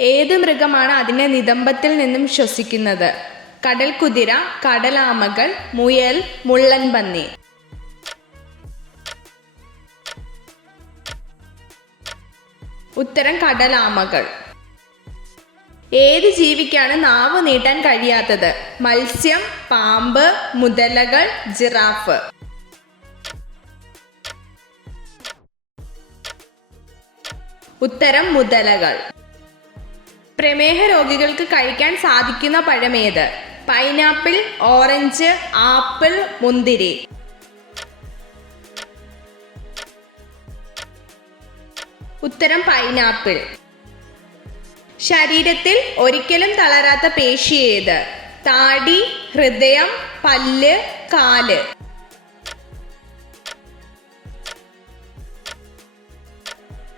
ഏത് മൃഗമാണ് അതിൻ്റെ നിതംബത്തിൽ നിന്നും ശ്വസിക്കുന്നത്? കടൽക്കുതിര, കടലാമകൾ, മുയൽ, മുള്ളൻ പന്നി. ഉത്തരം കടലാമകൾ. ഏത് ജീവിക്കാണ് നാവ് നീട്ടാൻ കഴിയാത്തത്? മത്സ്യം, പാമ്പ്, മുതലകൾ, ജിറാഫ്. ഉത്തരം മുതലകൾ. പ്രമേഹ രോഗികൾക്ക് കഴിക്കാൻ സാധിക്കുന്ന പഴമേത്? പൈനാപ്പിൾ, ഓറഞ്ച്, ആപ്പിൾ, മുന്തിരി. ഉത്തരം പൈനാപ്പിൾ. ശരീരത്തിൽ ഒരിക്കലും തളരാത്ത പേശി ഏത്? താടി, ഹൃദയം, പല്ല്, കാല്.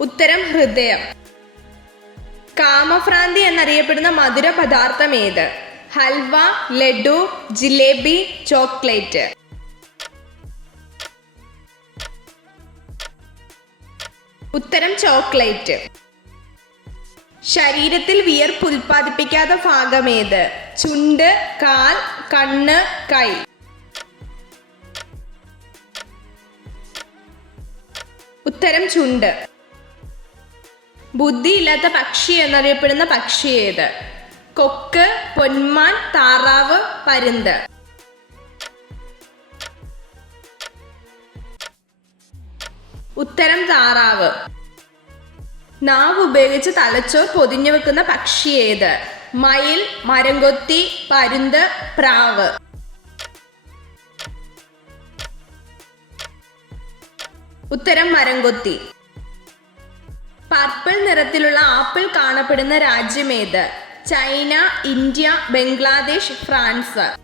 ഉത്തരം ഹൃദയം. കാമഭ്രാന്തി എന്നറിയപ്പെടുന്ന മധുര പദാർത്ഥം ഏത്? ഹൽവ, ലഡു, ജിലേബി, ചോക്ലേറ്റ്. ഉത്തരം ചോക്ലേറ്റ്. ശരീരത്തിൽ വിയർപ്പ് ഉൽപ്പാദിപ്പിക്കാത്ത ഭാഗമേത്? ചുണ്ട്, കാൽ, കണ്ണ്, കൈ. ഉത്തരം ചുണ്ട്. ബുദ്ധിയില്ലാത്ത പക്ഷി എന്നറിയപ്പെടുന്ന പക്ഷി ഏത്? കൊക്ക്, പൊന്മാൻ, താറാവ്, പരുന്ത്. ഉത്തരം താറാവ്. നാവ് ഉപയോഗിച്ച് തലച്ചോർ പൊതിഞ്ഞു വെക്കുന്ന പക്ഷി ഏത്? മയിൽ, മരംകൊത്തി, പരുന്ത്, പ്രാവ്. ഉത്തരം മരംകൊത്തി. പർപ്പിൾ നിറത്തിലുള്ള ആപ്പിൾ കാണപ്പെടുന്ന രാജ്യമേത്? China, India, Bangladesh, France.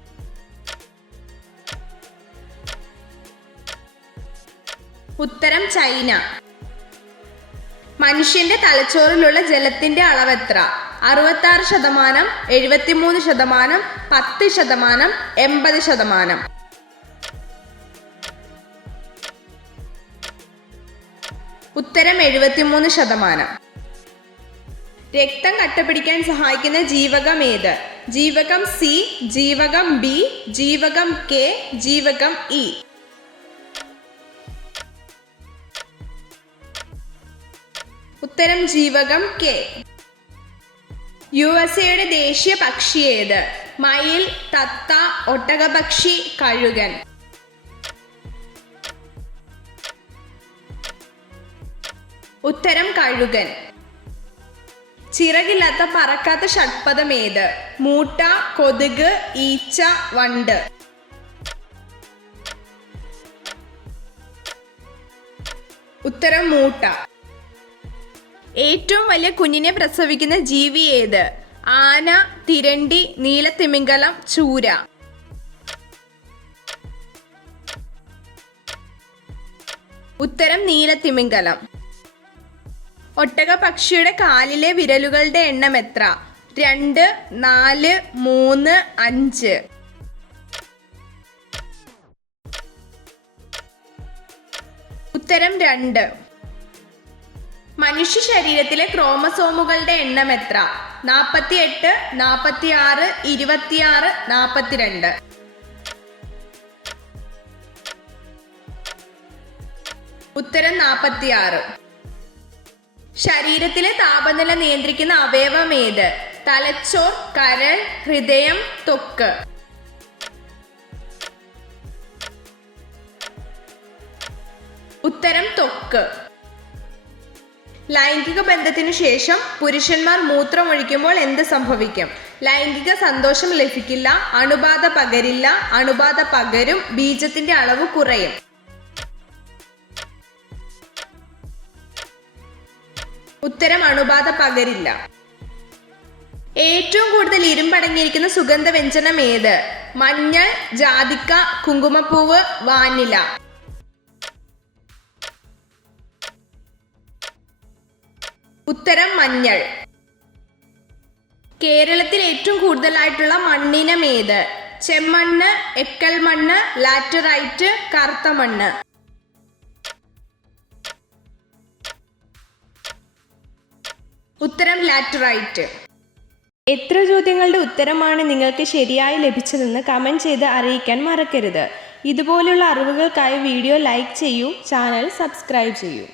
ഉത്തരം ചൈന. മനുഷ്യന്റെ തലച്ചോറിലുള്ള ജലത്തിന്റെ അളവ് എത്ര? 66%, 73%, 10%, 80%. ഉത്തരം 73%. രക്തം കട്ടപിടിക്കാൻ സഹായിക്കുന്ന ജീവകം ഏത്? ജീവകം സി, ജീവകം ബി, ജീവകം കെ, ജീവകം ഇ. ഉത്തരം ജീവകം കെ. USA ദേശീയ പക്ഷി ഏത്? മയിൽ, തത്ത, ഒട്ടകപക്ഷി, കഴുകൻ. ഉത്തരം കഴുകൻ. ചിറകില്ലാത്ത പറക്കാത്ത ഷഡ്പദം ഏത്? മൂട്ട, കൊതുക്, ഈച്ച, വണ്ട്. ഉത്തരം മൂട്ട. ഏറ്റവും വലിയ കുഞ്ഞിനെ പ്രസവിക്കുന്ന ജീവി ഏത്? ആന, തിരണ്ടി, നീലത്തിമിംഗലം, ചൂര. ഉത്തരം നീലത്തിമിംഗലം. ഒട്ടകപക്ഷിയുടെ കാലിലെ വിരലുകളുടെ എണ്ണം എത്ര? 2, 4, 3, 5. ഉത്തരം 2. മനുഷ്യ ശരീരത്തിലെ ക്രോമസോമുകളുടെ എണ്ണം എത്ര? 48, 46, 26, 42. ഉത്തരം 46. ശരീരത്തിലെ താപനില നിയന്ത്രിക്കുന്ന അവയവം ഏത്? തലച്ചോർ, കരൾ, ഹൃദയം, ത്വക്ക്. ഉത്തരം ത്വക്ക്. ലൈംഗിക ബന്ധത്തിനു ശേഷം പുരുഷന്മാർ മൂത്രമൊഴിക്കുമ്പോൾ എന്ത് സംഭവിക്കും? ലൈംഗിക സന്തോഷം ലഭിക്കില്ല, അണുബാധ പകരില്ല, അണുബാധ പകരും, ബീജത്തിന്റെ അളവ് കുറയും. ഉത്തരം അണുബാധ പകരില്ല. ഏറ്റവും കൂടുതൽ ഇരുമ്പടങ്ങിയിരിക്കുന്ന സുഗന്ധവ്യഞ്ജനം ഏത്? മഞ്ഞൾ, ജാതിക്ക, കുങ്കുമപ്പൂവ്, വാനില. ഉത്തരം മഞ്ഞൾ. കേരളത്തിൽ ഏറ്റവും കൂടുതലായിട്ടുള്ള മണ്ണിനം ഏത്? ചെമ്മണ്ണ്, എക്കൽ മണ്ണ്, ലാറ്ററൈറ്റ്, കറുത്ത മണ്ണ്. ഉത്തരം ലാറ്ററൈറ്റ്. എത്ര ചോദ്യങ്ങളുടെ ഉത്തരമാണ് നിങ്ങൾക്ക് ശരിയായി ലഭിച്ചതെന്ന് കമൻറ്റ് ചെയ്ത് അറിയിക്കാൻ മറക്കരുത്. ഇതുപോലുള്ള അറിവുകൾക്കായി വീഡിയോ ലൈക്ക് ചെയ്യൂ, ചാനൽ സബ്സ്ക്രൈബ് ചെയ്യൂ.